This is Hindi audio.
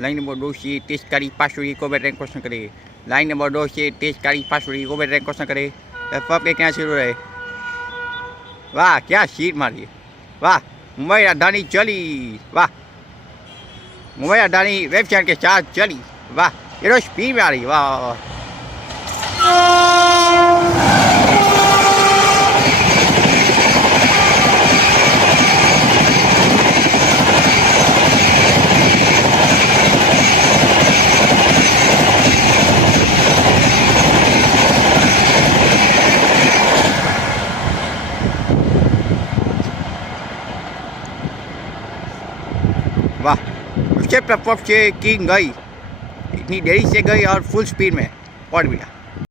लाइन नंबर 2 से टेस्ट करी पासुरी को बैटरी क्वेश्चन करे। लाइन नंबर 2 से टेस्ट करी पासुरी को बैटरी क्वेश्चन करे। पब के क्या शुरू है। वाह क्या शीट मारी। वाह मुंबई राजधानी चली। वाह मुंबई राजधानी वेबसाइट के साथ चली। वाह ये तो स्पीड में आ रही। वाह वाह उसके प्लेटफॉर्म से किंग गई, इतनी देरी से गई और फुल स्पीड में। और भैया